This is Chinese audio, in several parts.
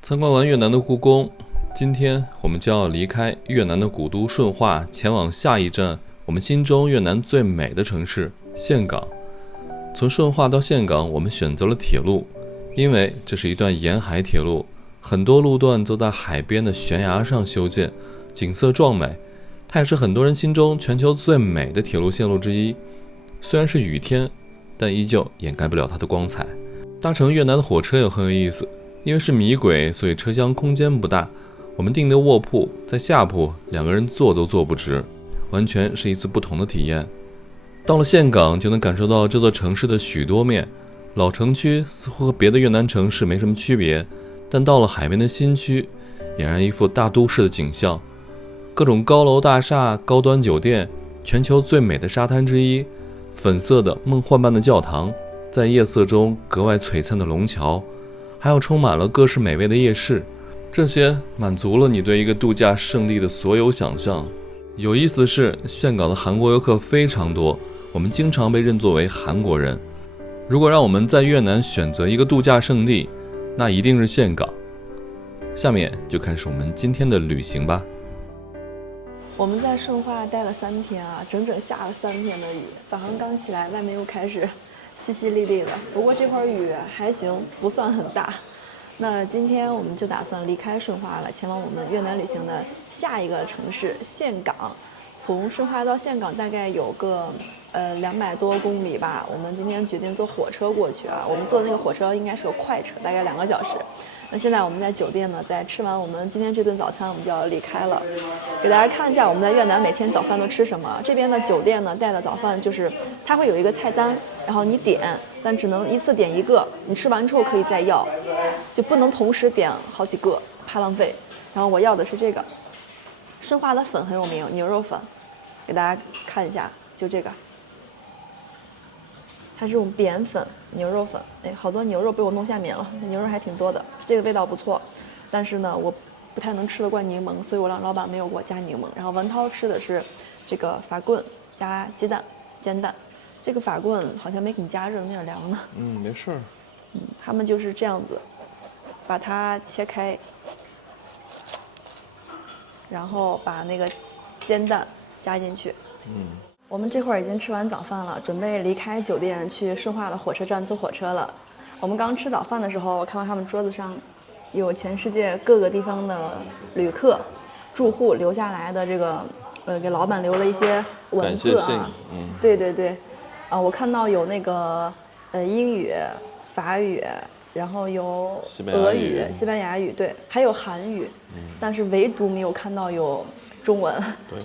参观完越南的故宫，今天我们将要离开越南的古都顺化，前往下一站我们心中越南最美的城市岘港。从顺化到岘港，我们选择了铁路，因为这是一段沿海铁路，很多路段都在海边的悬崖上修建，景色壮美。它也是很多人心中全球最美的铁路线路之一。虽然是雨天，但依旧掩盖不了它的光彩。搭乘越南的火车也很有意思，因为是米轨，所以车厢空间不大。我们订的卧铺在下铺，两个人坐都坐不直，完全是一次不同的体验。到了岘港，就能感受到这座城市的许多面。老城区似乎和别的越南城市没什么区别，但到了海边的新区，俨然一副大都市的景象。各种高楼大厦、高端酒店，全球最美的沙滩之一，粉色的梦幻般的教堂，在夜色中格外璀璨的龙桥，还有充满了各式美味的夜市，这些满足了你对一个度假胜地的所有想象。有意思的是，岘港的韩国游客非常多，我们经常被认作为韩国人。如果让我们在越南选择一个度假胜地，那一定是岘港。下面就开始我们今天的旅行吧。我们在顺化待了3天啊，整整下了3天的雨。早上刚起来，外面又开始淅淅沥沥的，不过这会儿雨还行，不算很大。那今天我们就打算离开顺化了，前往我们越南旅行的下一个城市岘港。从顺化到岘港大概有个200多公里吧。我们今天决定坐火车过去啊，我们坐那个火车应该是个快车，大概2个小时。那现在我们在酒店呢，在吃完我们今天这顿早餐，我们就要离开了。给大家看一下我们在越南每天早饭都吃什么。这边的酒店呢带的早饭就是它会有一个菜单，然后你点，但只能一次点一个，你吃完之后可以再要，就不能同时点好几个，怕浪费。然后我要的是这个，顺化的粉很有名，牛肉粉，给大家看一下，就这个。它是这种扁粉牛肉粉，哎，好多牛肉被我弄下面了，牛肉还挺多的，这个味道不错，但是呢，我不太能吃得惯柠檬，所以我让老板没有给我加柠檬。然后文涛吃的是这个法棍加鸡蛋煎蛋，这个法棍好像没给你加热，有点凉呢。没事儿。他们就是这样子，把它切开，然后把那个煎蛋加进去。我们这会儿已经吃完早饭了，准备离开酒店去顺化的火车站坐火车了。我们刚吃早饭的时候，我看到他们桌子上有全世界各个地方的旅客、住户留下来的这个，给老板留了一些文字啊。感谢信。对对对，我看到有那个英语、法语，然后有俄语、西班牙语，对，还有韩语，但是唯独没有看到有中文。对。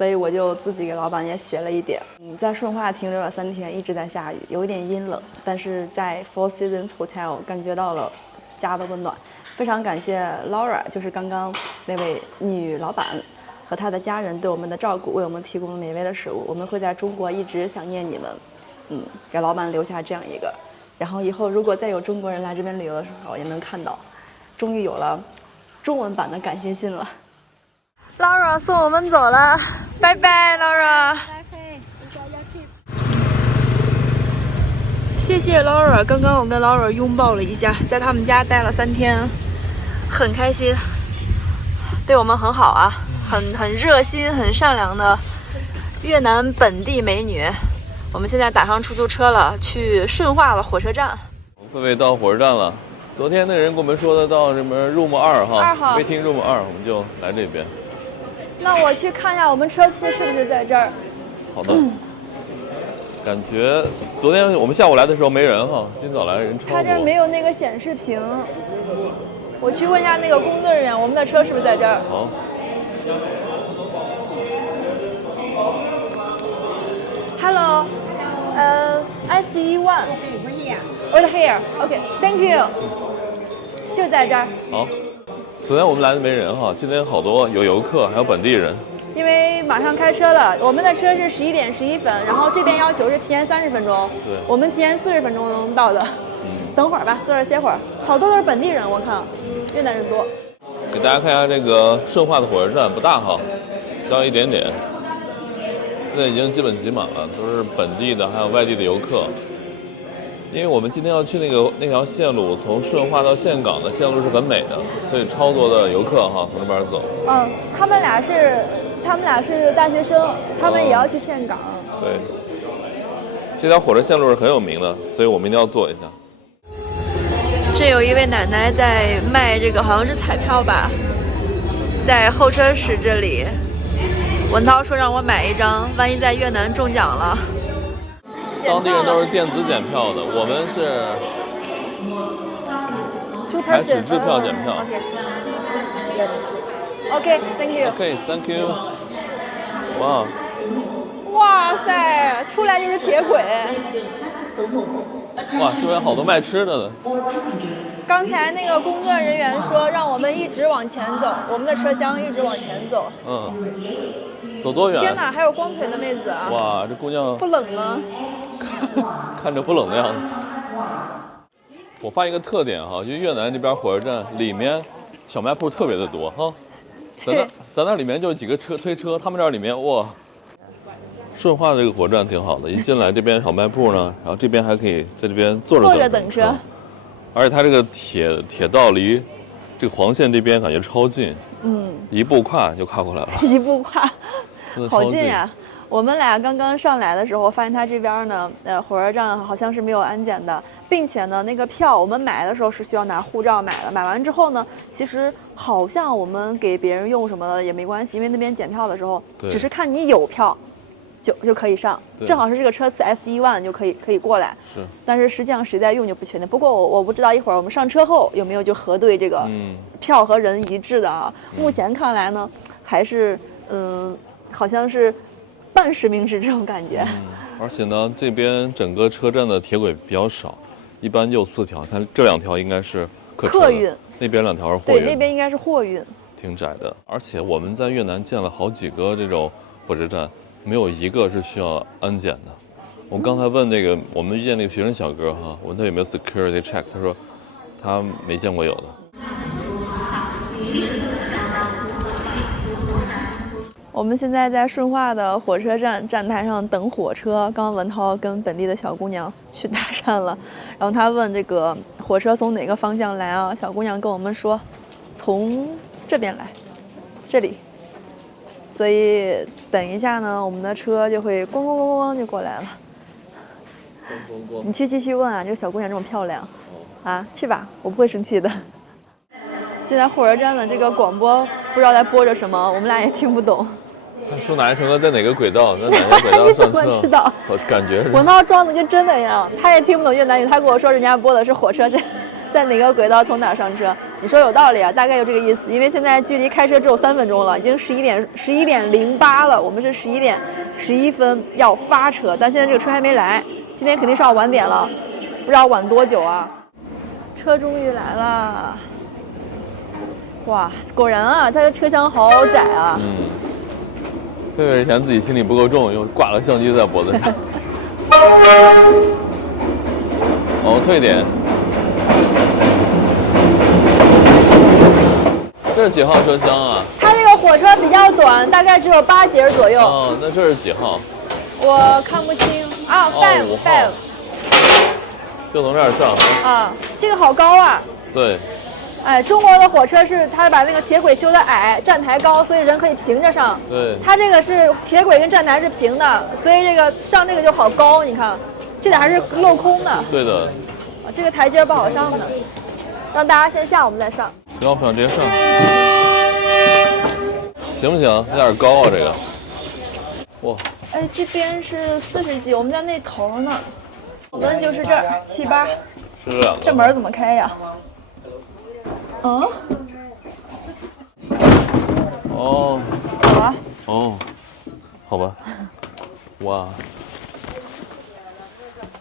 所以我就自己给老板也写了一点。在顺化停留了3天，一直在下雨，有一点阴冷，但是在 Four Seasons Hotel 感觉到了家的温暖。非常感谢 Laura， 就是刚刚那位女老板和她的家人对我们的照顾，为我们提供了美味的食物。我们会在中国一直想念你们，给老板留下这样一个。然后以后如果再有中国人来这边旅游的时候，也能看到，终于有了中文版的感谢信了。Laura 送我们走了，拜拜 Laura。谢谢 Laura， 刚刚我跟 Laura 拥抱了一下，在他们家待了3天，很开心，对我们很好啊，很热心、很善良的越南本地美女。我们现在打上出租车了，去顺化的火车站。各位到火车站了，昨天那个人跟我们说的到什么 room 2号， 2号waiting room 2，我们就来这边。那我去看一下我们车次是不是在这儿。好的。感觉昨天我们下午来的时候没人哈，今早来的人超多。他这儿没有那个显示屏，我去问一下那个工作人员，我们的车是不是在这儿？好。Hello， I see one. Over here. OK, thank you. 就在这儿。好。昨天我们来的没人哈，今天好多有游客，还有本地人。因为马上开车了，我们的车是11点11分，然后这边要求是提前30分钟，对，我们提前40分钟到的。等会儿吧，坐这儿歇会儿。好多都是本地人，我看越南人多。给大家看一下这个顺化的火车站，不大哈，小一点点。现在已经基本挤满了，都是本地的还有外地的游客。因为我们今天要去那条线路，从顺化到岘港的线路是很美的，所以超多的游客哈从那边走。他们俩是大学生，他们也要去岘港。对，这条火车线路是很有名的，所以我们一定要坐一下。这有一位奶奶在卖这个，好像是彩票吧，在候车室这里。文涛说让我买一张，万一在越南中奖了。当地人都是电子检票的，我们是还纸质票检票。OK，Thank you。OK，Thank you。哇！哇塞，出来就是铁轨。哇，这边好多卖吃的的。刚才那个工作人员说让我们一直往前走，我们的车厢一直往前走。走多远？天哪，还有光腿的妹子啊！哇，这姑娘不冷吗？看着不冷的样子。我发现一个特点哈，就越南这边火车站里面小卖部特别的多哈。咱那里面就几个推车，他们这里面哇。顺化这个火车站挺好的，一进来这边小卖部呢，然后这边还可以在这边坐着等车，而且它这个铁道离这个黄线这边感觉超近，一步跨就跨过来了，一步跨，好近呀！我们俩刚刚上来的时候，发现它这边呢，火车站好像是没有安检的，并且呢，那个票我们买的时候是需要拿护照买的，买完之后呢，其实好像我们给别人用什么的也没关系，因为那边检票的时候只是看你有票。就可以上，正好是这个车次 S11就可以过来。是，但是实际上谁在用就不确定。不过我不知道一会儿我们上车后有没有就核对这个票和人一致的啊。目前看来呢，还是好像是半实名制这种感觉。而且呢，这边整个车站的铁轨比较少，一般就4条，看这2条应该是客运，那边2条是货运。对，那边应该是货运，挺窄的。而且我们在越南建了好几个这种火车站。没有一个是需要安检的。我刚才问那个我们遇见那个学生小哥哈，问他有没有 security check， 他说他没见过有的。我们现在在顺化的火车站站台上等火车，刚文涛跟本地的小姑娘去搭讪了，然后他问这个火车从哪个方向来啊？小姑娘跟我们说从这边来，这里。所以等一下呢，我们的车就会咣咣咣咣就过来了。你去继续问啊，这个小姑娘这么漂亮，啊，去吧，我不会生气的。现在火车站的这个广播不知道在播着什么，我们俩也听不懂。他说哪个乘客在哪个轨道，在哪个轨道上车？你怎么知道？我感觉是。文涛装的跟真的一样，他也听不懂越南语，他跟我说人家播的是火车在哪个轨道从哪上车。你说有道理啊，大概就这个意思。因为现在距离开车只有3分钟了，已经11点08了，我们是11点11分要发车，但现在这个车还没来，今天肯定是要晚点了，不知道晚多久啊。车终于来了，哇，果然啊，它的车厢好窄啊。特别是嫌自己行李不够重，又挂了相机在脖子上。退点。这是几号车厢啊？它这个火车比较短，大概只有8节左右。哦，那这是几号？我看不清啊，5号。就从这儿上。啊，这个好高啊。对。哎，中国的火车是它把那个铁轨修的矮，站台高，所以人可以平着上。对。它这个是铁轨跟站台是平的，所以这个上这个就好高，你看，这点还是镂空的。对的。这个台阶不好上的，让大家先下，我们再上。要不想直接上，行不行？有点高啊，这个。哇！哎，这边是40几，我们在那头呢。我们就是这儿78。是这样。这门怎么开呀？哦。好吧。哦，好吧。哇。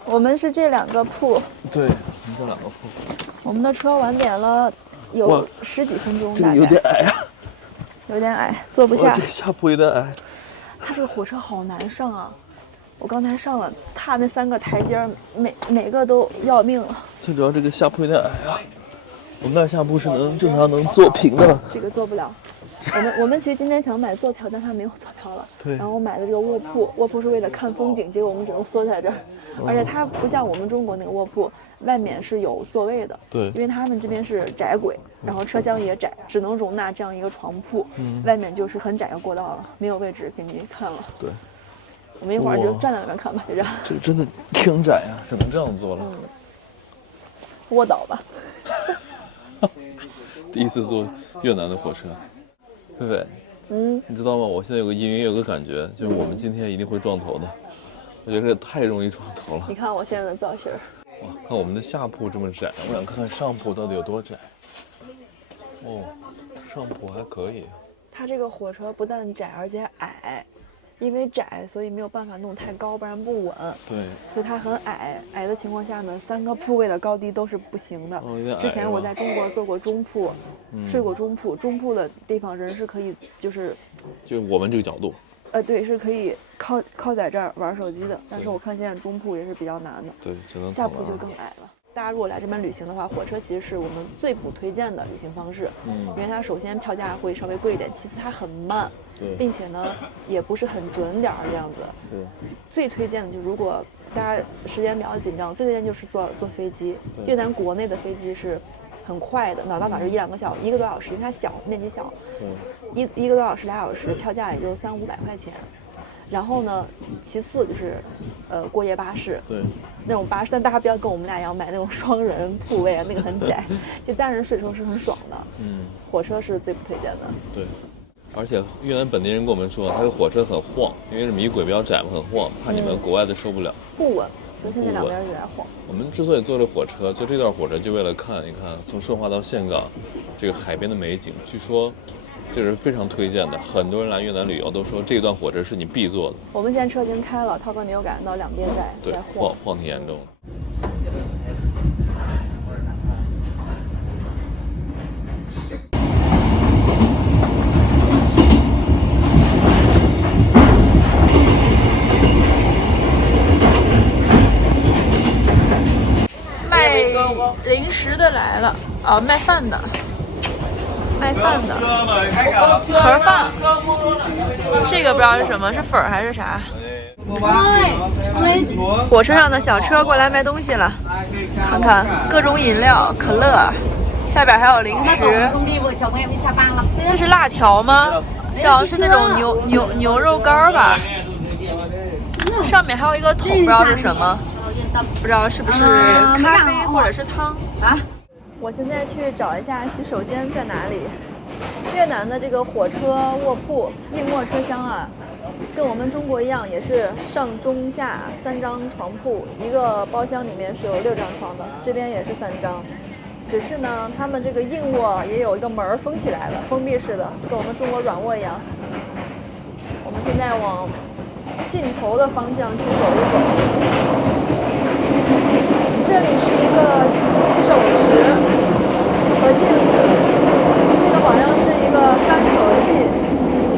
我们是这2个铺。对，我们这2个铺。我们的车晚点了，有10几分钟，大概。有点矮啊。有点矮，坐不下。这下铺有点矮。它这个火车好难上啊！我刚才上了，踏那3个台阶，每个都要命了。最主要这个下铺有点矮啊。我们那下铺是正常能坐平的了。这个坐不了。我们其实今天想买坐票，但它没有坐票了。对。然后我买的这个卧铺，卧铺是为了看风景，结果我们只能缩在这儿。而且它不像我们中国那个卧铺，外面是有座位的。对。因为他们这边是窄轨，然后车厢也窄，只能容纳这样一个床铺。外面就是很窄的过道了，没有位置给你看了。对。我们一会儿就站在那边看吧，就这样。这个真的挺窄啊，只能这样坐了。卧倒吧。第一次坐越南的火车，菲菲，你知道吗？我现在隐约有个感觉，就是我们今天一定会撞头的。我觉得这太容易撞头了。你看我现在的造型。哇，看我们的下铺这么窄，我想看看上铺到底有多窄。哦，上铺还可以。它这个火车不但窄，而且矮。因为窄，所以没有办法弄太高，不然不稳。对，所以它很矮。矮的情况下呢，3个铺位的高低都是不行的。之前我在中国坐过中铺，睡过中铺。中铺的地方人是可以，就是我们这个角度。对，是可以靠在这儿玩手机的。但是我看现在中铺也是比较难的。对，只能下铺就更矮了。大家如果来这边旅行的话，火车其实是我们最不推荐的旅行方式。因为它首先票价会稍微贵一点，其次它很慢。并且呢，也不是很准点这样子。最推荐的就是，如果大家时间比较紧张，最推荐就是坐飞机。越南国内的飞机是很快的，哪到哪就1-2个小时，1个多小时，因为它小，面积小。一个多小时、2小时，票价也就300-500块钱。然后呢，其次就是过夜巴士。对，那种巴士，但大家不要跟我们俩一样买那种双人铺位啊，那个很窄，就单人睡的时候是很爽的。火车是最不推荐的。对。而且越南本地人跟我们说，他的火车很晃，因为是米轨比较窄嘛，很晃，怕你们国外的受不了。不稳，就现在两边就在晃。我们之所以坐这火车，坐这段火车就为了看一看从顺化到岘港这个海边的美景。据说这是非常推荐的，很多人来越南旅游都说这段火车是你必坐的。我们现在车已经开了，涛哥没有感觉到两边在晃挺严重的。零食的来了啊，卖饭的，盒饭，这个不知道是什么，是粉还是啥？火车上的小车过来卖东西了，看看各种饮料、可乐，下边还有零食。这是辣条吗？这好像是那种牛肉干吧。上面还有一个桶，不知道是什么。不知道是不是咖啡或者是汤啊？我现在去找一下洗手间在哪里。越南的这个火车卧铺硬卧车厢啊，跟我们中国一样，也是上中下3张床铺，一个包厢里面是有6张床的，这边也是3张。只是呢，他们这个硬卧也有一个门封起来了，封闭式的，跟我们中国软卧一样。我们现在往尽头的方向去走一走。这里是一个洗手池和镜子，这个好像是一个干手器，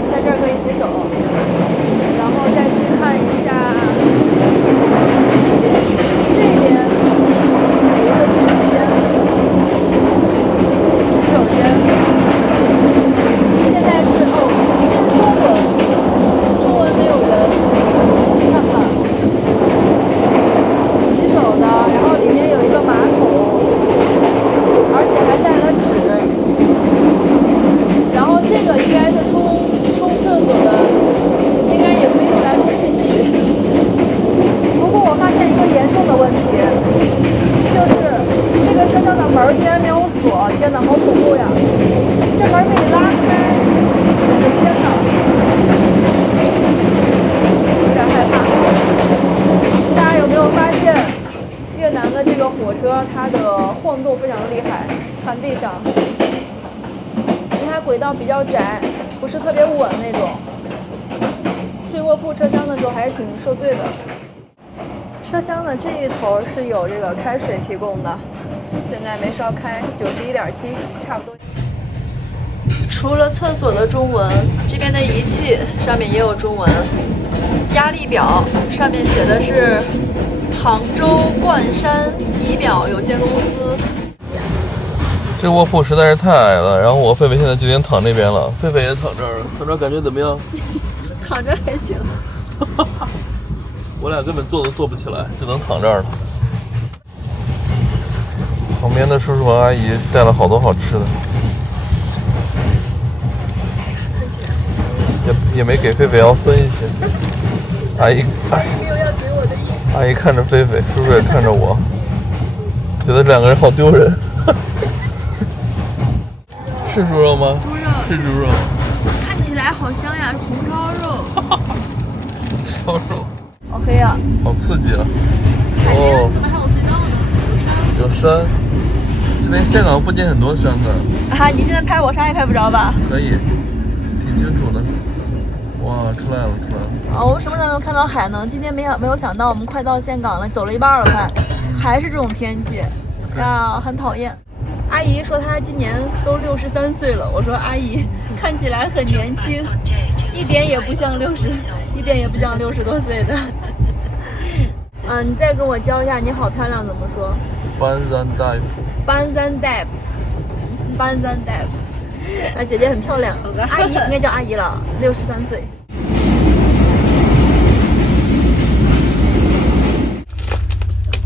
在这儿可以洗手，然后再去看一下这边有一个洗手间，现在是这是中文没有人，进去看看。洗手的，然后里面有一个马桶，而且还带了纸。然后这个应该是冲厕所的，应该也可以用来冲屁屁。不过我发现一个严重的问题，就是这个车厢的门竟然没有锁，天哪，好恐怖呀！这门被你拉开，我的天哪，有点害怕。大家有没有发现，越南的这个火车它的晃动非常厉害？看地上，因为它轨道比较窄，不是特别稳那种。睡卧铺车厢的时候还是挺受罪的。车厢的这一头是有这个开水提供的，现在没烧开，91.7，差不多。除了厕所的中文，这边的仪器上面也有中文。压力表上面写的是杭州冠山仪表有限公司。这卧铺实在是太矮了，然后我狒狒现在就已经躺这边了，狒狒也躺这儿了，躺这儿感觉怎么样？躺着还行。我俩根本坐都坐不起来，只能躺这儿了。旁边的叔叔和阿姨带了好多好吃的，也没给狒狒要分一些。阿姨没有要给我的意思。阿姨看着狒狒，叔叔也看着我，觉得这两个人好丢人。是猪肉吗？猪肉是猪肉。看起来好香呀，是红烧肉。烧肉。好黑呀！好刺激啊！海边怎么还有隧道呢？有山。这边岘港附近很多山的。啊，你现在拍我啥也拍不着吧？可以，挺清楚的。哇，出来了，出来了！哦，我们什么时候能看到海呢？今天没有想到，我们快到岘港了，走了一半了，快，还是这种天气，呀，很讨厌。阿姨说她今年都63岁了，我说阿姨看起来很年轻，一点也不像60多岁的。你再跟我教一下你好漂亮怎么说？班山大夫。班山大夫。姐姐很漂亮，阿姨应该叫阿姨了，63岁。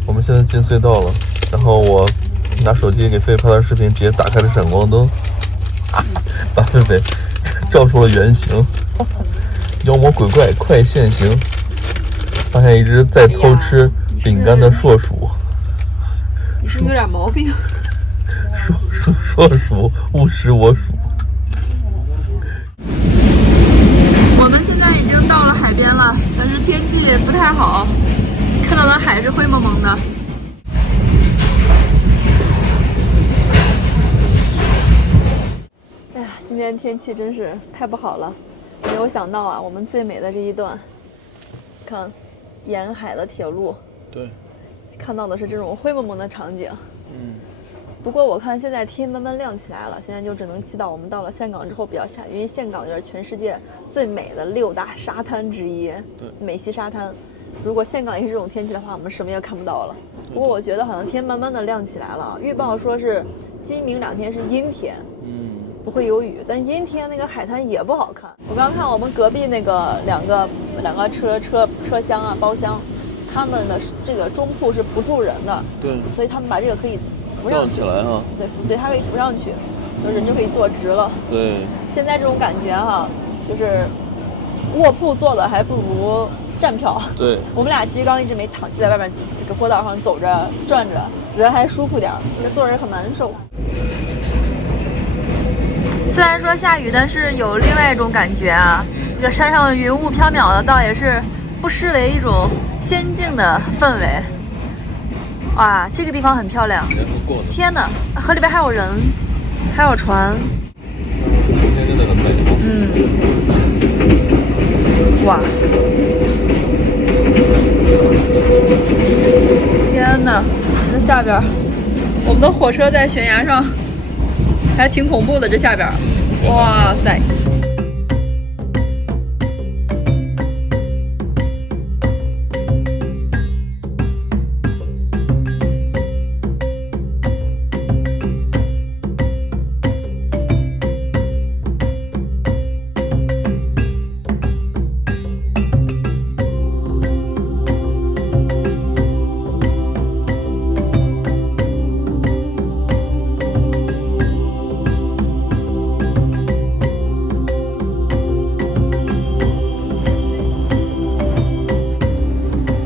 我们现在进隧道了，然后我拿手机给狒狒拍段视频，直接打开了闪光灯，把狒狒照出了原形。妖魔鬼怪快现形！发现一只在偷吃饼干的硕鼠。你是不是有点毛病？硕鼠误食我鼠。我们现在已经到了海边了，但是天气不太好，看到的海是灰蒙蒙的。哎呀，今天天气真是太不好了，没有想到啊，我们最美的这一段，看沿海的铁路，对，看到的是这种灰蒙蒙的场景。不过我看现在天慢慢亮起来了，现在就只能祈祷我们到了岘港之后不要下雨，因为岘港就是全世界最美的6大沙滩之一，对，美西沙滩。如果岘港也是这种天气的话，我们什么也看不到了。不过我觉得好像天慢慢的亮起来了，预报说是今明2天是阴天，不会有雨，但阴天那个海滩也不好看。我刚看我们隔壁那个两个车厢啊包厢，他们的这个中铺是不住人的，对，所以他们把这个可以扶上去起来哈，对，它可以扶上去，人就可以坐直了。对，现在这种感觉哈，就是卧铺坐的还不如站票。对，我们俩其实刚一直没躺，就在外面这个坡道上走着转着，人还舒服点儿，那坐着很难受。虽然说下雨，但是有另外一种感觉啊，这个山上云雾缥缈的，倒也是不失为一种仙境的氛围。哇，这个地方很漂亮！天哪，河里边还有人，还有船。今天真的很美。哇！天哪，这下边，我们的火车在悬崖上，还挺恐怖的。这下边，哇塞！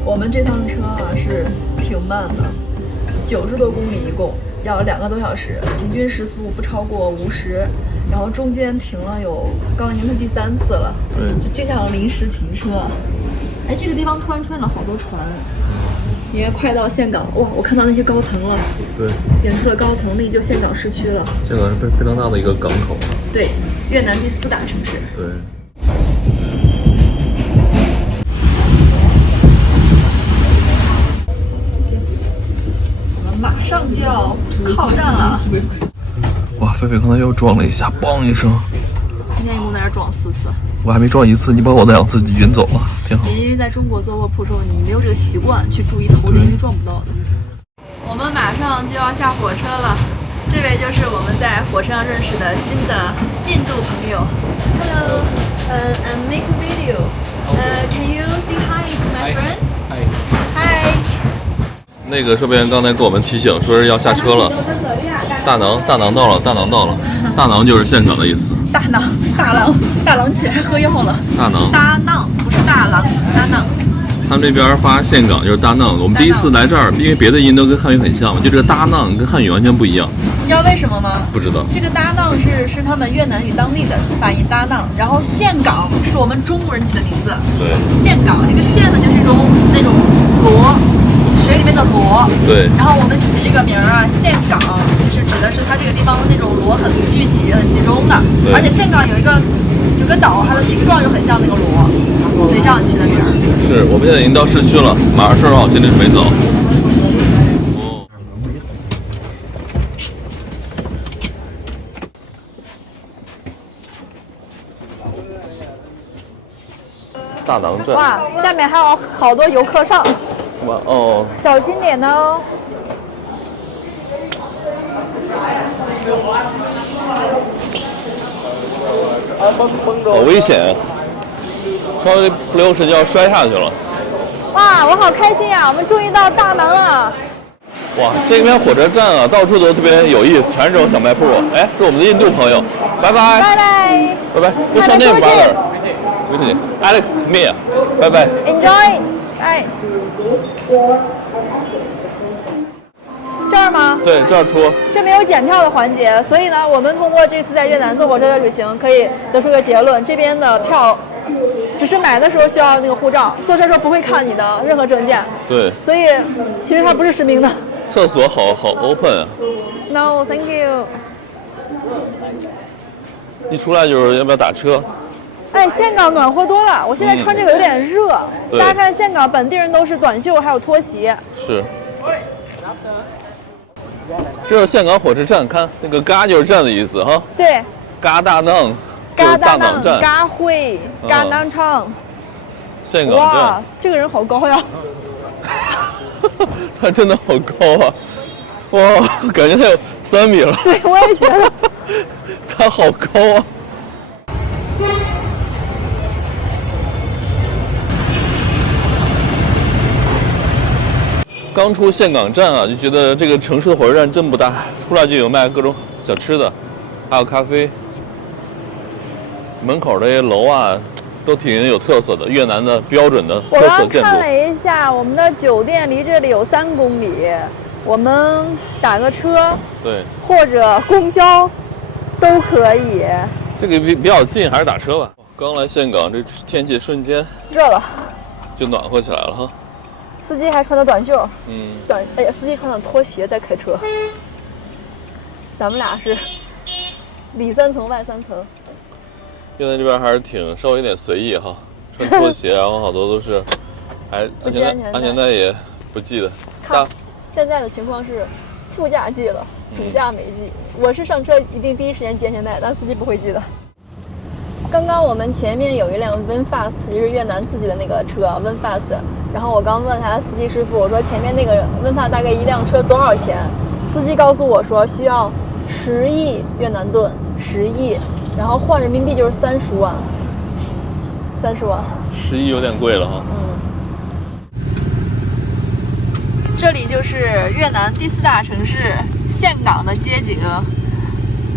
我们这趟车啊是挺慢的，90多公里一共，要2个多小时，平均时速不超过50，然后中间停了有刚已经是第3次了，对，就经常临时停车。哎，这个地方突然出现了好多船，因为快到岘港，哇，我看到那些高层了，对，远处的高层，那个就岘港市区了。岘港是非常大的一个港口，对，越南第4大城市。对。马上就要靠站了。哇，狒狒刚才又撞了一下，嘣一声。今天一共在这撞4次。我还没撞1次，你把我2次匀走了，挺好。因为在中国坐卧铺之后，你没有这个习惯去注意头顶是撞不到的。我们马上就要下火车了，这位就是我们在火车上认识的新的印度朋友。Hello, I'm making video. Can you say hi to my friends? Hi. 那个售票员刚才给我们提醒，说是要下车了。大囊到了，大囊就是岘港的意思。大郎起来喝药了。大囊不是大郎，大囊。他们这边发岘港就是大囊。我们第一次来这儿，因为别的音都跟汉语很像嘛，就这个大囊跟汉语完全不一样。你知道为什么吗？不知道。这个大囊是他们越南语当地的发音大囊，然后岘港是我们中国人起的名字。对。岘港这个岘呢就是一种那种螺，水里面的螺。对。然后我们起这个名啊，岘港就是指的是它这个地方那种螺很聚集、很集中的，而且岘港有一个岛，它的形状就很像那个螺，所以这样取的名。是我们现在已经到市区了，马上说实话，我今天没走。大囊站。哇，下面还有好多游客上。哇哦。小心点哦。好危险啊！稍微不留神就要摔下去了。哇，我好开心啊！我们终于到大囊了。哇，这边火车站啊，到处都特别有意思，全是这种小卖铺。哎，是我们的印度朋友，拜拜。拜拜。拜拜。What's your name, brother? Alex, Mia. 拜拜。Enjoy. 哎。这儿吗？对，这儿出。这没有检票的环节，所以呢，我们通过这次在越南坐火车的旅行，可以得出个结论：这边的票只是买的时候需要那个护照，坐车时候不会看你的任何证件。对。所以其实它不是实名的。厕所好 open 啊。No, thank you. 一出来就是要不要打车？哎，岘港暖和多了，我现在穿这个有点热。大家看，岘港本地人都是短袖还有拖鞋。是。这是岘港火车站，看那个“嘎”就是站的意思哈。对。嘎大囊，就是大囊站。嘎会，嘎囊场。岘港站。哇，这个人好高呀！他真的好高啊！哇，感觉他有3米了。对，我也觉得。他好高啊！刚出岘港站啊，就觉得这个城市的火车站真不大，出来就有卖各种小吃的，还有咖啡。门口这些楼啊，都挺有特色的，越南的标准的特色建筑。我刚看了一下，我们的酒店离这里有3公里，我们打个车，对，或者公交都可以。这个比较近，还是打车吧。刚来岘港，这天气瞬间热了，就暖和起来了哈。司机还穿的短袖，哎呀，司机穿的拖鞋在开车。咱们俩是里3层外3层。越南这边还是挺稍微有点随意哈，穿拖鞋，然后好多都是，还安全带也不系的。现在的情况是，副驾系了，主驾没系。我是上车一定第一时间系安全带，但司机不会系的。刚刚我们前面有一辆 VinFast， 就是越南自己的那个车 VinFast。然后我刚问他司机师傅，我说前面那个VinFast大概一辆车多少钱？司机告诉我说需要10亿越南盾，10亿，然后换人民币就是30万。30万。10亿有点贵了哈。这里就是越南第4大城市岘港的街景，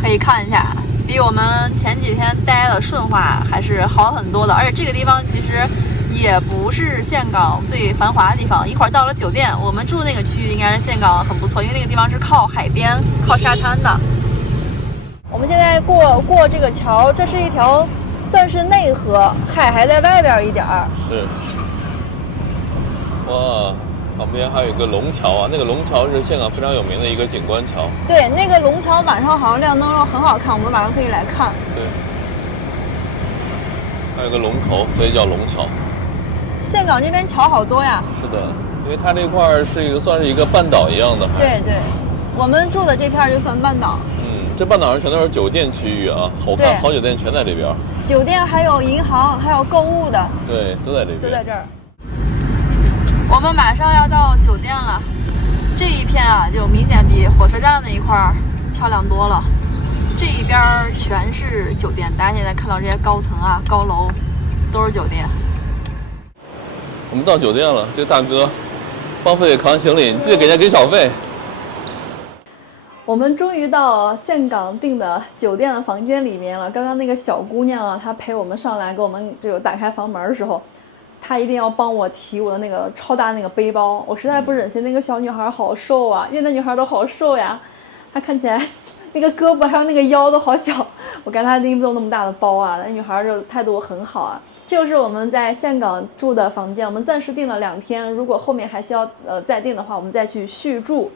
可以看一下，比我们前几天待的顺化还是好很多的。而且这个地方其实也不是岘港最繁华的地方。一会儿到了酒店，我们住那个区域应该是岘港很不错，因为那个地方是靠海边、靠沙滩的。我们现在过这个桥，这是一条算是内河，海还在外边一点儿。是。哇。旁边还有一个龙桥啊，那个龙桥是岘港非常有名的一个景观桥。对，那个龙桥晚上好像亮灯很好看，我们晚上可以来看。对，还有个龙头，所以叫龙桥。岘港这边桥好多呀。是的，因为它这块是算是一个半岛一样的。对对，我们住的这片就算半岛。这半岛上全都是酒店区域啊，好看好酒店全在这边。酒店还有银行，还有购物的。对，都在这边。都在这儿。我们马上要到酒店了，这一片啊，就明显比火车站那一块漂亮多了。这一边全是酒店，大家现在看到这些高层啊、高楼，都是酒店。我们到酒店了，这大哥帮费扛行李，你记得给人家给小费。我们终于到岘港订的酒店的房间里面了。刚刚那个小姑娘啊，她陪我们上来，给我们这个打开房门的时候，她一定要帮我提我的那个超大那个背包，我实在不忍心。那个小女孩好瘦啊，越南女孩都好瘦呀，她看起来那个胳膊还有那个腰都好小，我感觉她拎不动那么大的包啊。那女孩就态度很好啊。这就是我们在岘港住的房间，我们暂时订了2天，如果后面还需要再订的话，我们再去续住。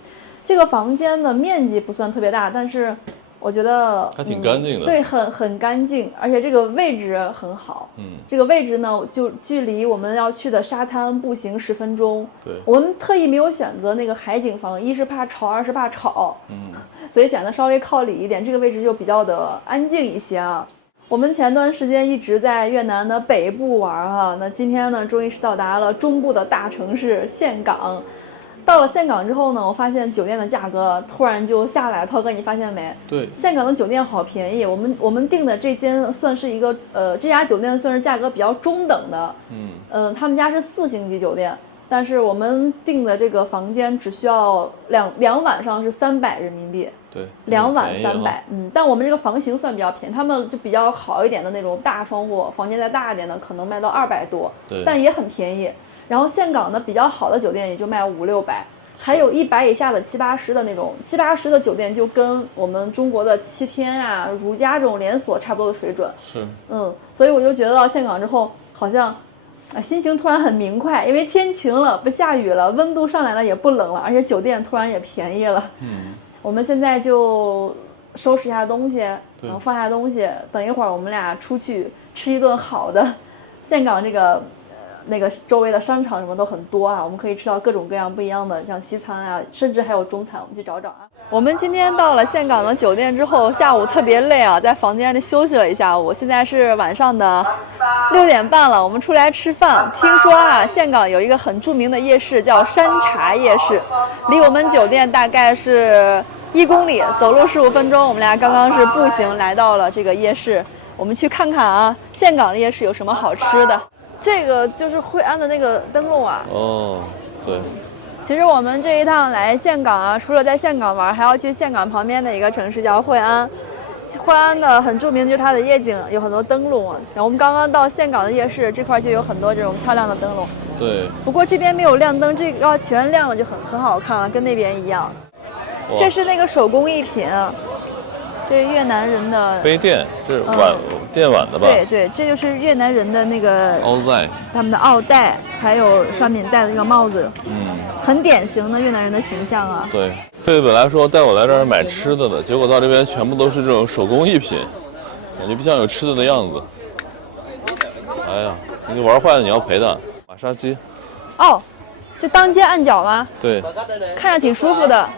这个房间的面积不算特别大，但是我觉得还挺干净的。对，很干净，而且这个位置很好。这个位置呢，就距离我们要去的沙滩步行10分钟。对，我们特意没有选择那个海景房，一是怕吵，二是怕吵。所以选的稍微靠里一点，这个位置就比较的安静一些啊。我们前段时间一直在越南的北部玩哈，那今天呢，终于是到达了中部的大城市岘港。到了岘港之后呢，我发现酒店的价格突然就下来了。涛哥，你发现没？对，岘港的酒店好便宜。我们订的这间算是一个这家酒店算是价格比较中等的。他们家是4星级酒店，但是我们订的这个房间只需要两晚上是300人民币。对，2晚300。但我们这个房型算比较便宜，他们就比较好一点的那种大窗户房间再大一点的，可能卖到200多，但也很便宜。然后岘港的比较好的酒店也就卖500、600，还有100以下的7、80的那种，7、80的酒店就跟我们中国的7天啊、如家这种连锁差不多的水准。是，所以我就觉得到岘港之后，好像，心情突然很明快，因为天晴了，不下雨了，温度上来了，也不冷了，而且酒店突然也便宜了。我们现在就收拾一下东西，然后放下东西，等一会儿我们俩出去吃一顿好的。岘港这个。那个周围的商场什么都很多啊，我们可以吃到各种各样不一样的，像西餐啊，甚至还有中餐，我们去找找啊。我们今天到了岘港的酒店之后，下午特别累啊，在房间里休息了一下午。现在是晚上的6点半了，我们出来吃饭。听说啊，岘港有一个很著名的夜市叫山茶夜市，离我们酒店大概是1公里，走路15分钟。我们俩刚刚是步行来到了这个夜市，我们去看看啊，岘港的夜市有什么好吃的。这个就是惠安的那个灯笼啊。对。其实我们这一趟来岘港啊，除了在岘港玩，还要去岘港旁边的一个城市叫惠安。惠安的很著名就是它的夜景，有很多灯笼啊。然后我们刚刚到岘港的夜市这块就有很多这种漂亮的灯笼。对。不过这边没有亮灯，这个要全亮了就很好看了，跟那边一样。这是那个手工艺品啊。这是越南人的杯垫，这是电碗的吧？对，这就是越南人的那个奥黛，他们的奥黛，还有上面戴的这个帽子，很典型的越南人的形象啊。对，费本来说带我来这儿买吃的的，结果到这边全部都是这种手工艺品，感觉不像有吃的的样子。哎呀，你玩坏了你要赔的。马杀鸡。就当街按脚吗？对，看着挺舒服的。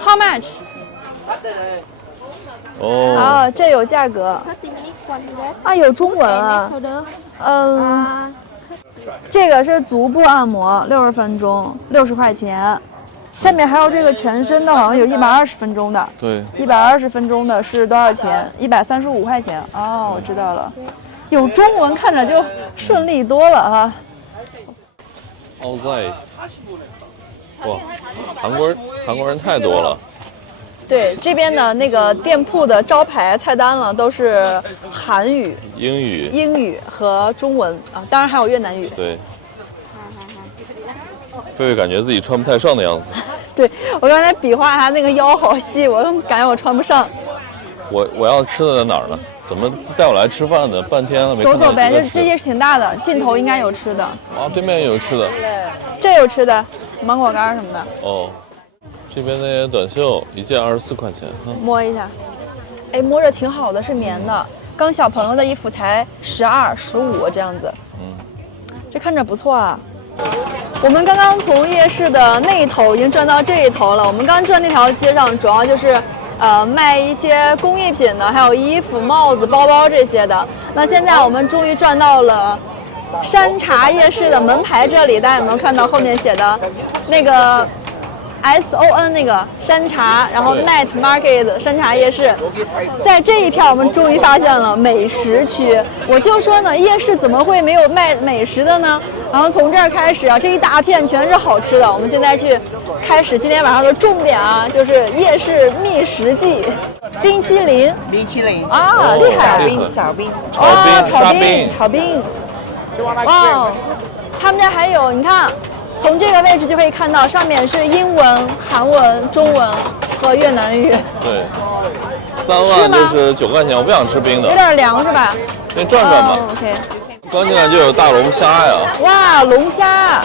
How much？这有价格啊，有中文啊。这个是足部按摩60分钟，60块钱。下面还有这个全身的，好像有120分钟的。对，120分钟的是多少钱？135块钱。我知道了，有中文看着就顺利多了啊。奥黛，哇，韩国人太多了。对，这边的那个店铺的招牌菜单了都是韩语、英语和中文啊，当然还有越南语。对，菲菲感觉自己穿不太上的样子。对，我刚才比划一下那个腰好细，我感觉我穿不上。我要吃的在哪儿呢？怎么带我来吃饭的？半天了没看到。走呗，这夜市挺大的，尽头应该有吃的。对面也有吃的。这有吃的，芒果干什么的。这边那些短袖一件24块钱。摸一下，摸着挺好的，是棉的。刚小朋友的衣服才12、15这样子。这看着不错啊。我们刚刚从夜市的那一头已经转到这一头了。我们刚转那条街上，主要就是卖一些工艺品的，还有衣服、帽子、包包这些的。那现在我们终于转到了山茶夜市的门牌这里，大家有没有看到后面写的那个 SON 那个山茶，然后对 Night Market 山茶夜市，在这一片我们终于发现了美食区。我就说呢，夜市怎么会没有卖美食的呢？然后从这儿开始啊，这一大片全是好吃的。我们现在去开始今天晚上的重点啊，就是夜市觅食记，冰淇淋啊，厉害！厉害炒冰，炒冰，哇，他们这还有，你看，从这个位置就可以看到，上面是英文、韩文、中文和越南语，对，3万就是9块钱，我不想吃冰的有，点凉是吧？先转转吧。 OK。刚进来就有大龙虾呀，哇，龙虾，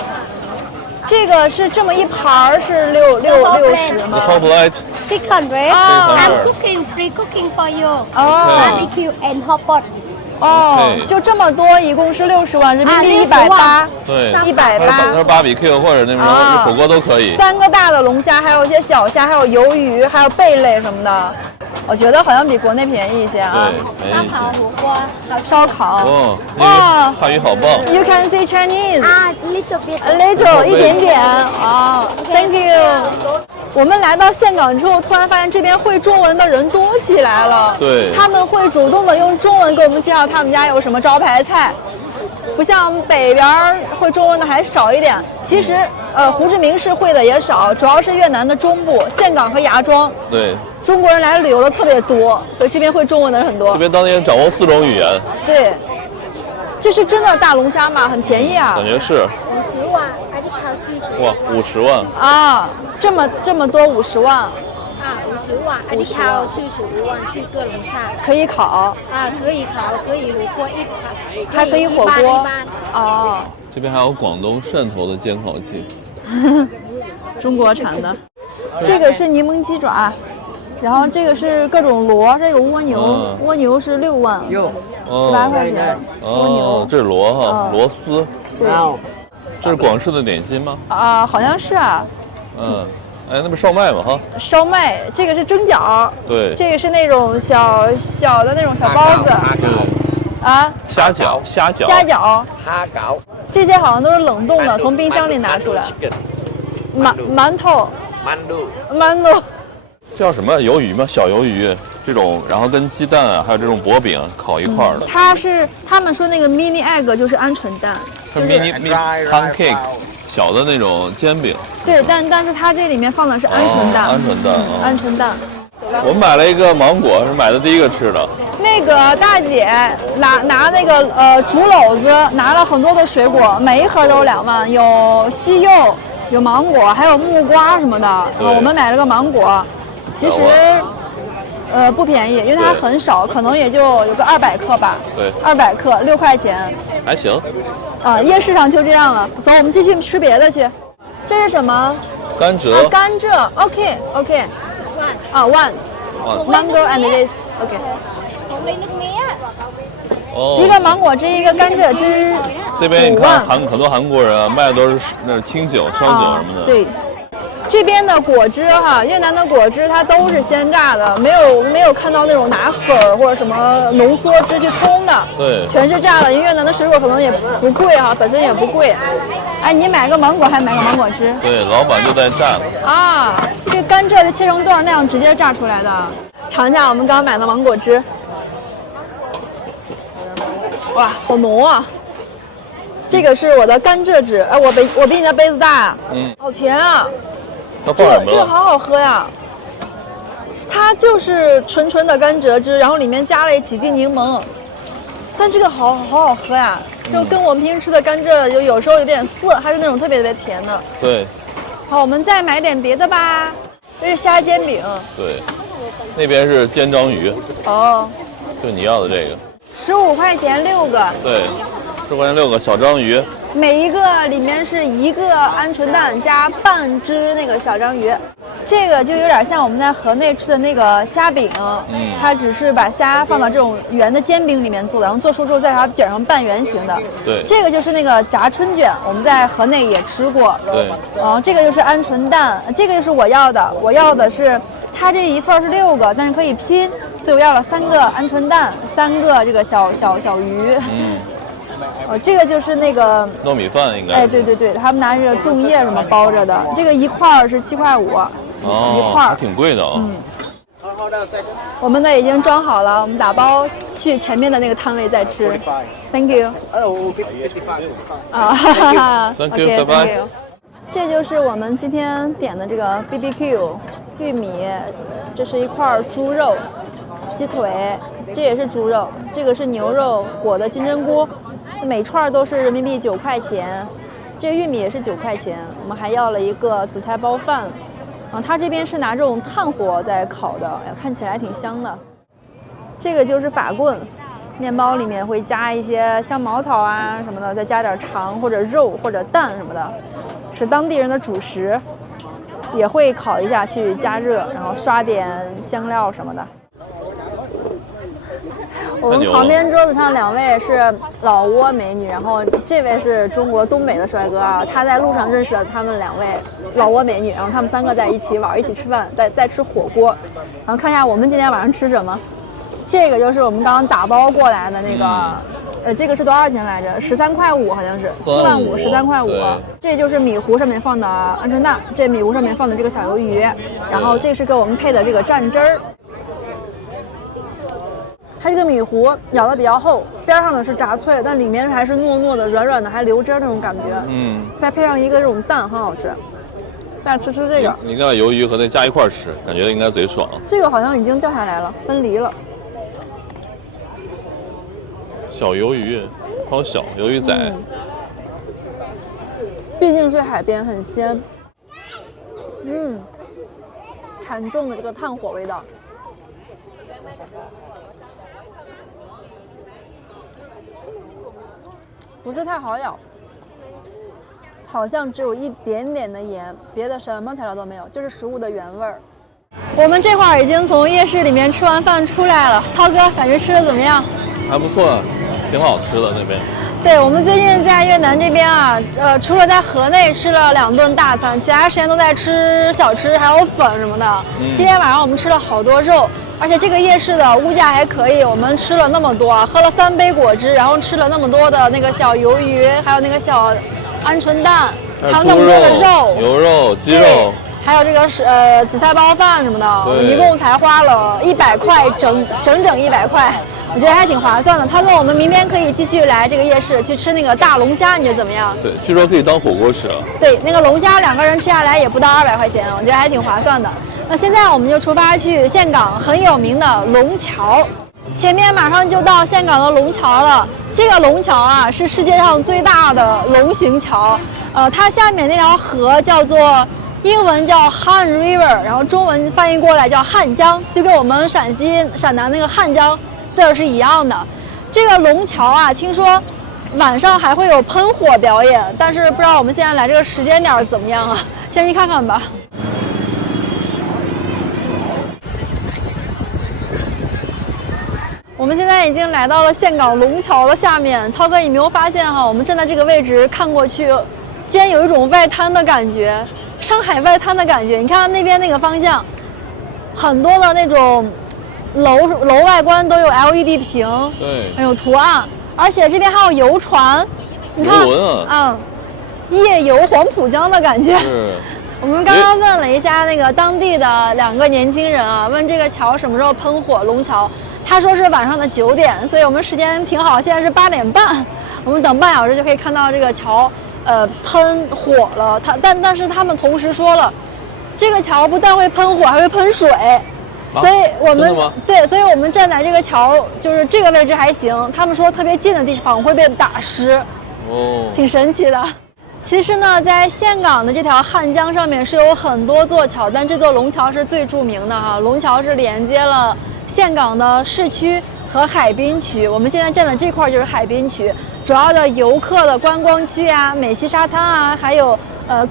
这个是这么一盘儿是60吗？ Top Light 600. Ah. I'm cooking, free cooking for you. 哦 Barbecue and hot pot. 哦， OK 就这么多，一共是60万人民币180，对， 180它是 barbecue 或者那种啊火锅都可以。 3个大的龙虾，还有一些小虾，还有鱿鱼，还有贝类什么的。我觉得好像比国内便宜一些啊。对，便宜一些。烧烤。哦，哇汉语好棒。 You can say Chinese. Little bit. A little 一点点哦 ，Thank you。我们来到岘港之后，突然发现这边会中文的人多起来了。对他们会主动的用中文给我们介绍他们家有什么招牌菜，不像北边会中文的还少一点。其实，胡志明市会的也少，主要是越南的中部，岘港和芽庄，对，中国人来旅游的特别多，所以这边会中文的人很多这。边当地人掌握4种语言，对，这是真的大龙虾吗？很便宜啊感。觉是50万，还得考试试。哇50万。啊，这么多50万。啊，50万，还得考45万是个龙虾。可以烤，啊，可以烤，可以火锅一盘，还可以火锅一般。哦，这边还有广东汕头的煎烤器，中国产的。这个是柠檬鸡爪，然后这个是各种螺，这个蜗牛，嗯蜗牛是6万，18块钱。蜗哦牛，这是螺哈，嗯螺丝，对这是广式的点心吗？啊，好像是啊。嗯，哎，那不是烧麦吗？哈，烧麦，这个是蒸饺，对，这个是那种小的那种小包子对，啊，虾饺，虾饺，这些好像都是冷冻的，从冰箱里拿出来。馒头，馒头。这叫什么鱿鱼吗？小鱿鱼这种，然后跟鸡蛋啊，还有这种薄饼烤一块儿的。他们说那个 mini egg 就是鹌鹑蛋，它 mini pancake 小的那种煎饼。对，但是它这里面放的是鹌鹑蛋，鹌鹑蛋啊。鹌鹑蛋。我们买了一个芒果，是买的第一个吃的。那个大姐拿那个竹篓子拿了很多的水果，每一盒都是2万，有西柚，有芒果，还有木瓜什么的。对我们买了个芒果，其实不便宜，因为它对很少，可能也就有个200克吧。对200克6块钱。还行。啊，夜市上就这样了。走，我们继续吃别的去。这是什么？甘蔗。甘蔗。OK。啊，one mango and this。OK。哦。一个芒果汁，一个甘蔗汁。这边你5看万很多韩国人啊，卖的都是那清酒、烧酒什么的。对。这边的果汁哈，越南的果汁它都是鲜榨的，没有看到那种拿粉儿或者什么浓缩汁去冲的，对全是榨的。因为越南的水果可能也不贵哈，本身也不贵。哎，你买个芒果还买个芒果汁？对，老板就在榨。啊，这甘蔗是切成段那样直接榨出来的。尝一下我们刚刚买的芒果汁，哇，好浓啊！这个是我的甘蔗汁，哎，我比你的杯子大，好甜啊！它放什么了？这个好好喝呀，它就是纯的甘蔗汁，然后里面加了几滴柠檬，但这个好好喝呀，就跟我们平时吃的甘蔗有时候有点涩，还是那种特别甜的。对好，我们再买点别的吧。这是虾煎饼。对，那边是煎章鱼，哦，就你要的这个。 15块钱6个。对，10块钱6个小章鱼。每一个里面是1个鹌鹑蛋加半只那个小章鱼，这个就有点像我们在河内吃的那个虾饼，它只是把虾放到这种圆的煎饼里面做的，然后做熟之后再把它卷成半圆形的。对，这个就是那个炸春卷，我们在河内也吃过。对，这个就是鹌鹑蛋，这个就是我要的是它这一份是6个，但是可以拼，所以我要了3个鹌鹑蛋，3个这个小鱼。这个就是那个糯米饭应该。哎，对对对，他们拿这个粽叶什么包着的，这个一块儿是7块5，一块还挺贵的啊。我们的已经装好了，我们打包去前面的那个摊位再吃。Thank you。啊，哈哈 Thank you， 拜拜。这就是我们今天点的这个 BBQ 玉米，这是一块猪肉、鸡腿，这也是猪肉，这个是牛肉裹的金针菇，每串都是人民币9块钱。这个玉米也是9块钱。我们还要了一个紫菜包饭，它这边是拿这种炭火在烤的，哎，看起来挺香的。这个就是法棍，面包里面会加一些香茅草啊什么的，再加点肠或者肉或者蛋什么的。是当地人的主食，也会烤一下去加热，然后刷点香料什么的。我们旁边桌子上2位是老挝美女，然后这位是中国东北的帅哥啊，他在路上认识了他们2位老挝美女，然后他们3个在一起玩，一起吃饭，在吃火锅。然后看一下我们今天晚上吃什么。这个就是我们刚刚打包过来的那个。这个是多少钱来着？13块5，好像是4万5，13块5。这就是米糊上面放的鹌鹑蛋，这米糊上面放的这个小鱿鱼，然后这是给我们配的这个蘸汁儿。它这个米糊咬的比较厚，边上的是炸脆，但里面还是糯糯的、软软的，还流汁那种感觉。再配上一个这种蛋，很好吃。再吃这个，你看鱿鱼和那加一块吃，感觉应该贼爽。这个好像已经掉下来了，分离了。小鱿鱼，好小鱿鱼仔。毕竟是海边，很鲜。很重的这个炭火味道。不是太好咬，好像只有一点点的盐，别的什么材料都没有，就是食物的原味儿。我们这会儿已经从夜市里面吃完饭出来了，涛哥感觉吃的怎么样？还不错，挺好吃的那边。对，我们最近在越南这边啊，除了在河内吃了2顿大餐，其他时间都在吃小吃，还有粉什么的。今天晚上我们吃了好多肉，而且这个夜市的物价还可以。我们吃了那么多，喝了3杯果汁，然后吃了那么多的那个小鱿鱼，还有那个小鹌鹑蛋，还有那么多的肉、牛肉、鸡肉。还有这个是紫菜包饭什么的，我们一共才花了100块，整100块，我觉得还挺划算的。他说我们明天可以继续来这个夜市去吃那个大龙虾，你觉得怎么样？对，据说可以当火锅吃啊。对，那个龙虾2个人吃下来也不到200块钱，我觉得还挺划算的。那现在我们就出发去岘港很有名的龙桥，前面马上就到岘港的龙桥了。这个龙桥啊是世界上最大的龙形桥，它下面那条河叫做。英文叫 Han River， 然后中文翻译过来叫汉江，就跟我们陕南那个汉江字儿是一样的。这个龙桥啊，听说晚上还会有喷火表演，但是不知道我们现在来这个时间点怎么样啊？先去看看吧。我们现在已经来到了岘港龙桥的下面，涛哥，你没有发现哈？我们站在这个位置看过去，竟然有一种外滩的感觉。上海外滩的感觉，你看那边那个方向，很多的那种楼外观都有 LED 屏，对，很有图案，而且这边还有游船，你看，夜游黄浦江的感觉。是。我们刚刚问了一下那个当地的2个年轻人啊，问这个桥什么时候喷火，龙桥，他说是晚上的9点，所以我们时间挺好，现在是8点半，我们等半小时就可以看到这个桥。喷火了，但是他们同时说了，这个桥不但会喷火，还会喷水，所以我们对，所以我们站在这个桥，就是这个位置还行。他们说特别近的地方会被打湿，挺神奇的。其实呢，在岘港的这条汉江上面是有很多座桥，但这座龙桥是最著名的哈。龙桥是连接了岘港的市区和海滨区，我们现在站的这块就是海滨区，主要的游客的观光区啊、美西沙滩啊，还有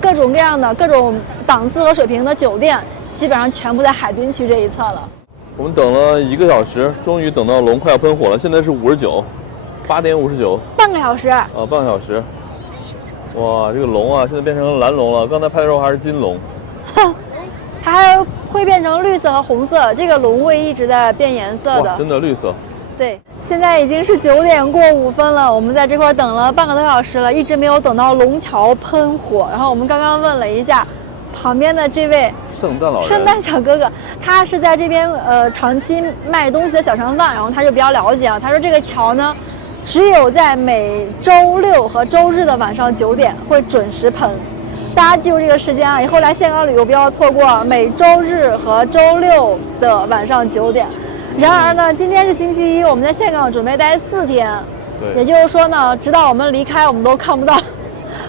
各种各样的各种档次和水平的酒店，基本上全部在海滨区这一侧了。我们等了1个小时，终于等到龙快要喷火了，现在是8点59，半个小时。半个小时。哇，这个龙啊，现在变成蓝龙了，刚才拍的时候还是金龙。它还会变成绿色和红色，这个龙会一直在变颜色的。真的绿色。对，现在已经是9点过5分了，我们在这块等了半个多小时了，一直没有等到龙桥喷火。然后我们刚刚问了一下旁边的这位圣诞老人，圣诞小哥哥，他是在这边长期卖东西的小商贩，然后他就比较了解啊。他说这个桥呢，只有在每周六和周日的晚上9点会准时喷。大家记住这个时间啊，以后来岘港旅游不要错过每周日和周六的晚上9点。然而呢，今天是星期一，我们在岘港准备待4天，对，也就是说呢，直到我们离开，我们都看不到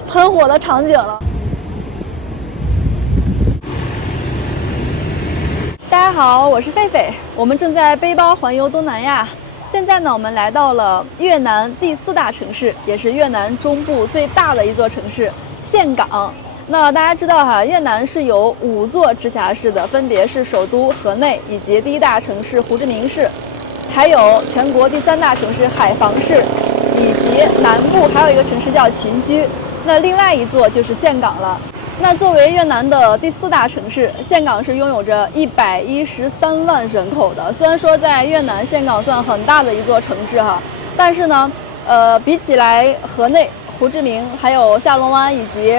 喷火的场景了。大家好，我是狒狒，我们正在背包环游东南亚。现在呢，我们来到了越南第4大城市，也是越南中部最大的一座城市岘港。那大家知道哈，越南是由5座直辖市的，分别是首都河内，以及第1大城市胡志明市，还有全国第3大城市海防市，以及南部还有一个城市叫秦居。那另外一座就是岘港了。那作为越南的第4大城市，岘港是拥有着113万人口的。虽然说在越南岘港算很大的一座城市哈，但是呢，比起来河内、胡志明还有下龙湾以及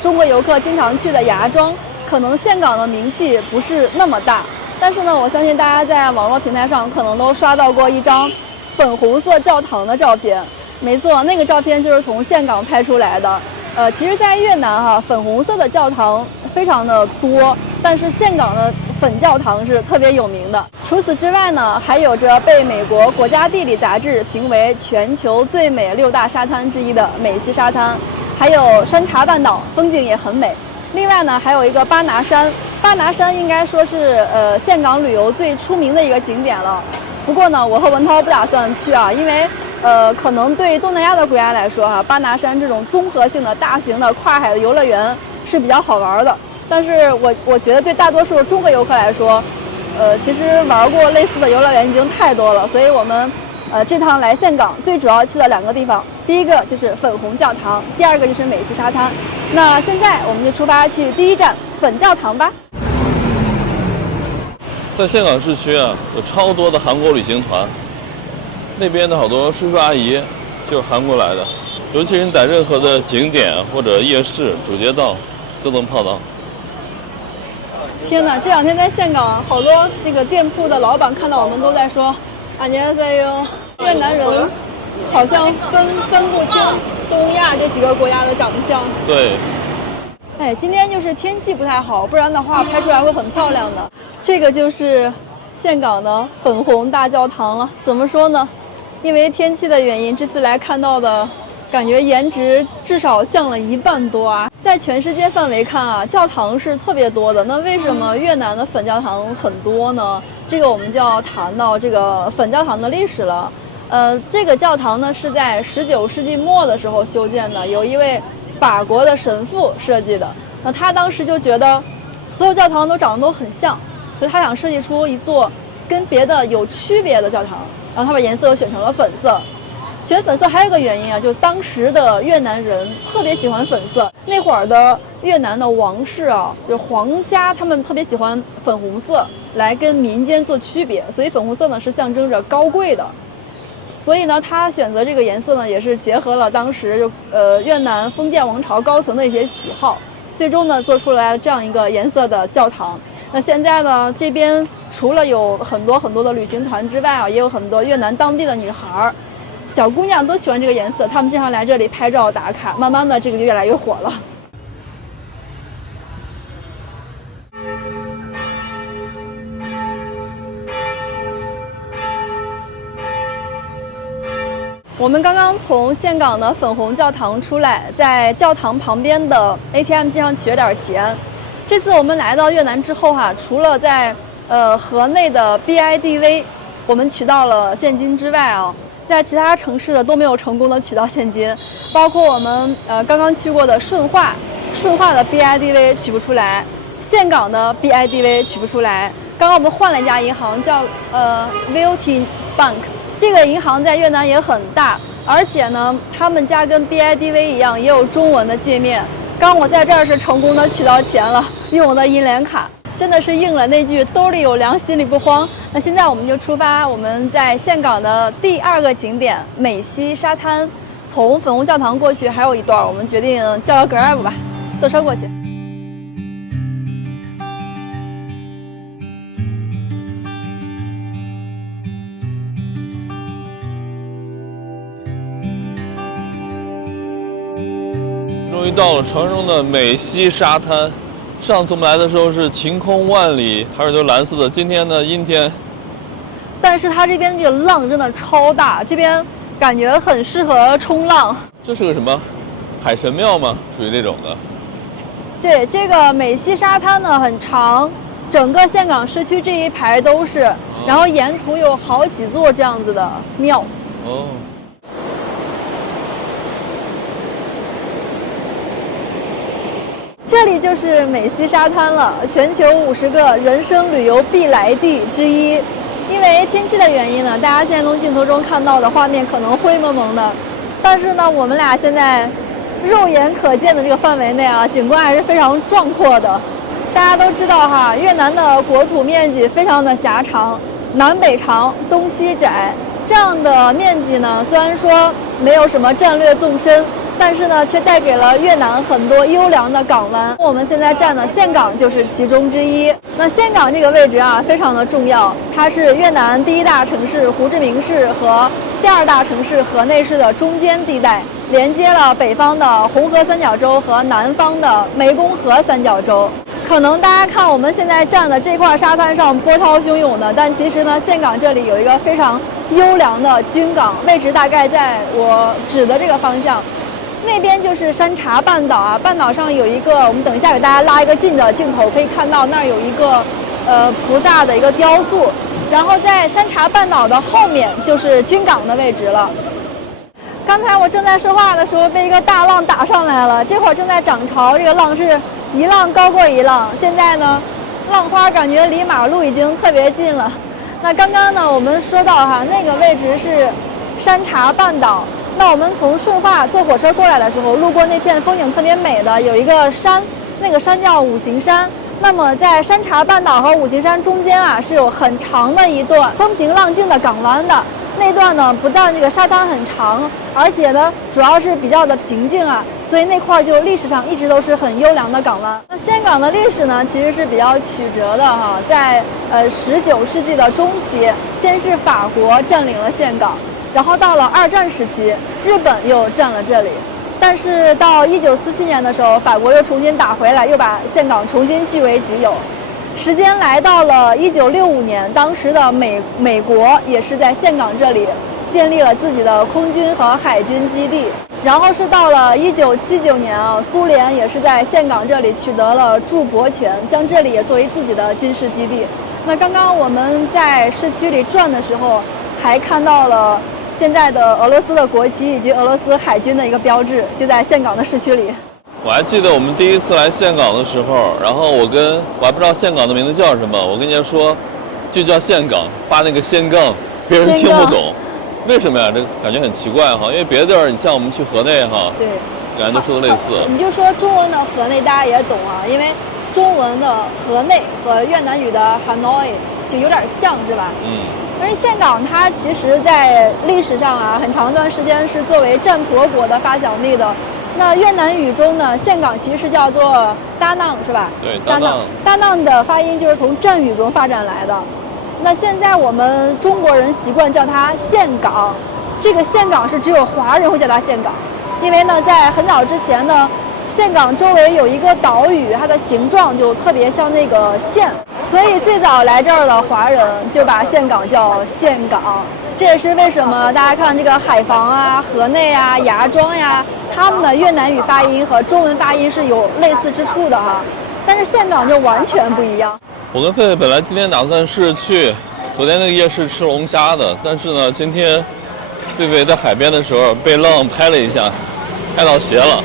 中国游客经常去的芽庄，可能岘港的名气不是那么大。但是呢，我相信大家在网络平台上可能都刷到过一张粉红色教堂的照片。没错，那个照片就是从岘港拍出来的。其实，在越南哈，粉红色的教堂非常的多，但是岘港的粉教堂是特别有名的。除此之外呢，还有着被美国国家地理杂志评为全球最美6大沙滩之一的美西沙滩。还有山茶半岛，风景也很美。另外呢，还有一个巴拿山，巴拿山应该说是岘港旅游最出名的一个景点了。不过呢，我和文涛不打算去啊，因为可能对东南亚的国家来说哈，巴拿山这种综合性的大型的跨海的游乐园是比较好玩的。但是我觉得对大多数中国游客来说，其实玩过类似的游乐园已经太多了，所以我们这趟来岘港最主要去了2个地方，第一个就是粉红教堂，第2个就是美西沙滩。那现在我们就出发去第1站粉教堂吧。在岘港市区啊，有超多的韩国旅行团，那边的好多叔叔阿姨就是韩国来的，尤其是在任何的景点或者夜市、主街道都能泡到。天哪，这2天在岘港，好多那个店铺的老板看到我们都在说안녕하세요，越南人好像分不清东亚这几个国家的长相。对，哎，今天就是天气不太好，不然的话拍出来会很漂亮的。这个就是岘港的粉红大教堂了。怎么说呢？因为天气的原因，这次来看到的感觉颜值至少降了1半多啊。在全世界范围看啊，教堂是特别多的。那为什么越南的粉教堂很多呢？这个我们就要谈到这个粉教堂的历史了。这个教堂呢是在19世纪末的时候修建的，有一位法国的神父设计的。那他当时就觉得所有教堂都长得都很像，所以他想设计出一座跟别的有区别的教堂。然后他把颜色选成了粉色。选粉色还有一个原因啊，就当时的越南人特别喜欢粉色。那会儿的越南的王室啊，就皇家，他们特别喜欢粉红色来跟民间做区别，所以粉红色呢是象征着高贵的。所以呢，他选择这个颜色呢，也是结合了当时越南封建王朝高层的一些喜好，最终呢做出来这样一个颜色的教堂。那现在呢，这边除了有很多的旅行团之外啊，也有很多越南当地的女孩。小姑娘都喜欢这个颜色，她们经常来这里拍照打卡，慢慢的这个就越来越火了。我们刚刚从岘港的粉红教堂出来，在教堂旁边的 ATM 机上取了点钱。这次我们来到越南之后哈，除了在河内的 BIDV 我们取到了现金之外啊，在其他城市的都没有成功的取到现金，包括我们刚刚去过的顺化的 BIDV 取不出来，岘港的 BIDV 取不出来。刚刚我们换了一家银行叫VOT Bank， 这个银行在越南也很大，而且呢，他们家跟 BIDV 一样也有中文的界面。刚我在这儿是成功的取到钱了，用我的银联卡。真的是应了那句兜里有粮心里不慌。那现在我们就出发，我们在岘港的第2个景点美西沙滩，从粉红教堂过去还有一段，我们决定叫个 Grab 吧，坐车过去。终于到了传说中的美西沙滩。上次我们来的时候是晴空万里，海水都蓝色的，今天呢阴天。但是它这边这个浪真的超大，这边感觉很适合冲浪。这是个什么海神庙吗？属于这种的。对，这个美西沙滩呢很长，整个岘港市区这一排都是，然后沿途有好几座这样子的庙。哦。这里就是美西沙滩了，全球50个人生旅游必来地之一。因为天气的原因呢，大家现在从镜头中看到的画面可能灰蒙蒙的，但是呢，我们俩现在肉眼可见的这个范围内啊，景观还是非常壮阔的。大家都知道哈，越南的国土面积非常的狭长，南北长，东西窄，这样的面积呢，虽然说没有什么战略纵深，但是呢，却带给了越南很多优良的港湾。我们现在站的岘港就是其中之一。那岘港这个位置啊，非常的重要，它是越南第1大城市胡志明市和第2大城市河内市的中间地带，连接了北方的红河三角洲和南方的湄公河三角洲。可能大家看我们现在站的这块沙滩上波涛汹涌的，但其实呢，岘港这里有一个非常优良的军港，位置大概在我指的这个方向。那边就是山茶半岛啊，半岛上有一个，我们等一下给大家拉一个近的镜头，可以看到那儿有一个菩萨的一个雕塑。然后在山茶半岛的后面就是军港的位置了。刚才我正在说话的时候，被一个大浪打上来了，这会儿正在涨潮，这个浪是一浪高过一浪。现在呢，浪花感觉离马路已经特别近了。那刚刚呢，我们说到哈，那个位置是山茶半岛。那我们从顺化坐火车过来的时候，路过那片风景特别美的有一个山，那个山叫五行山。那么在山茶半岛和五行山中间啊，是有很长的一段风平浪静的港湾的。那段呢，不但这个沙滩很长，而且呢，主要是比较的平静啊，所以那块就历史上一直都是很优良的港湾。那岘港的历史呢，其实是比较曲折的哈，在19世纪的中期，先是法国占领了岘港。然后到了2战时期，日本又占了这里，但是到1947年的时候，法国又重新打回来，又把岘港重新据为己有。时间来到了1965年，当时的美国也是在岘港这里建立了自己的空军和海军基地。然后是到了1979年啊，苏联也是在岘港这里取得了驻泊权，将这里也作为自己的军事基地。那刚刚我们在市区里转的时候，还看到了现在的俄罗斯的国旗以及俄罗斯海军的一个标志，就在岘港的市区里。我还记得我们第一次来岘港的时候，然后我还不知道岘港的名字叫什么，我跟人家说就叫岘港，发那个仙杠，别人听不懂，为什么呀？这感觉很奇怪哈，因为别的地儿，你像我们去河内哈，对，感觉都说的类似。你就说中文的河内，大家也懂啊，因为中文的河内和越南语的 Hanoi 就有点像，是吧？嗯。而岘港它其实在历史上啊，很长一段时间是作为占婆国的发祥地的。那越南语中呢，岘港其实是叫做达囊，是吧？对，达囊。达囊的发音就是从占语中发展来的。那现在我们中国人习惯叫它岘港，这个岘港是只有华人会叫它岘港，因为呢，在很早之前呢，岘港周围有一个岛屿，它的形状就特别像那个县。所以最早来这儿的华人就把岘港叫岘港，这也是为什么大家看这个海防啊、河内啊、芽庄呀，他们的越南语发音和中文发音是有类似之处的哈，但是岘港就完全不一样。我跟狒狒本来今天打算是去昨天那个夜市吃龙虾的，但是呢，今天狒狒在海边的时候被浪拍了一下，拍到鞋了，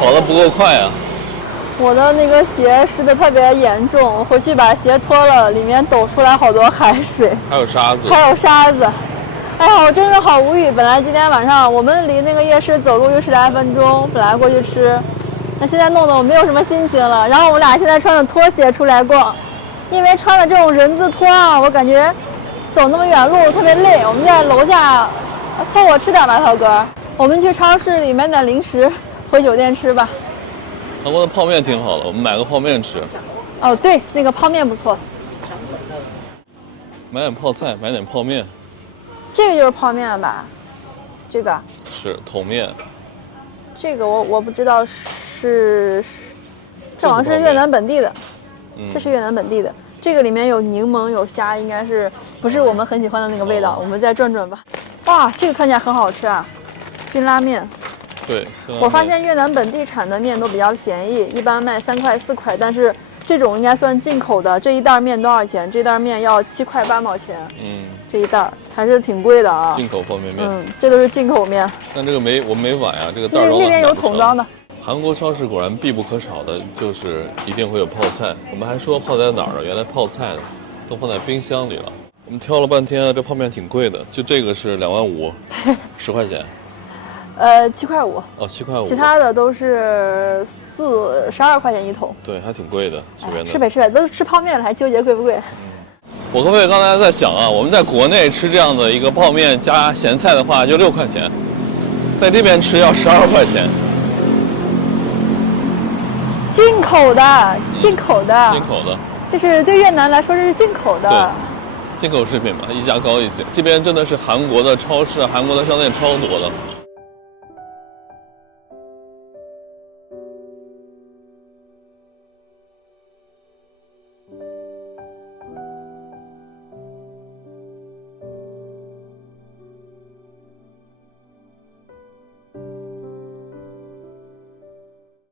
跑得不够快啊。我的那个鞋湿得特别严重，我回去把鞋脱了，里面抖出来好多海水，还有沙子。哎呀，我真是好无语。本来今天晚上我们离那个夜市走路就10来分钟，本来过去吃，那现在弄得我没有什么心情了。然后我们俩现在穿着拖鞋出来逛，因为穿了这种人字拖啊，我感觉走那么远路特别累。我们在楼下凑合吃点吧，涛哥。我们去超市里买点零食，回酒店吃吧。韩国的泡面挺好的，我们买个泡面吃。哦，对，那个泡面不错。买点泡菜，买点泡面。这个就是泡面吧？这个是桶面。这个我不知道是，这好像是越南本地的。这是越南本地的。这个里面有柠檬有虾，应该是不是我们很喜欢的那个味道？我们再转转吧。哇，这个看起来很好吃啊！辛拉面。对，我发现越南本地产的面都比较便宜，一般卖3块4块，但是这种应该算进口的。这一袋面多少钱？这袋面要7块8毛钱。这一袋还是挺贵的啊。进口方便面。这都是进口面。但这个我没碗呀，这个袋儿那边有桶装的。韩国超市果然必不可少的就是一定会有泡菜。我们还说泡在哪儿了，原来泡菜都放在冰箱里了。我们挑了半天啊，这泡面挺贵的，就这个是2万5，10块钱。7块5。哦，7块5。其他的都是12块钱一桶。对，还挺贵的。这边的。吃呗，都吃泡面了，还纠结贵不贵？我各位刚才在想啊，我们在国内吃这样的一个泡面加咸菜的话，就6块钱，在这边吃要12块钱。进口的，进口的，进口的，就是对越南来说这是进口的。对，进口食品嘛，溢价高一些。这边真的是韩国的超市、韩国的商店超多的。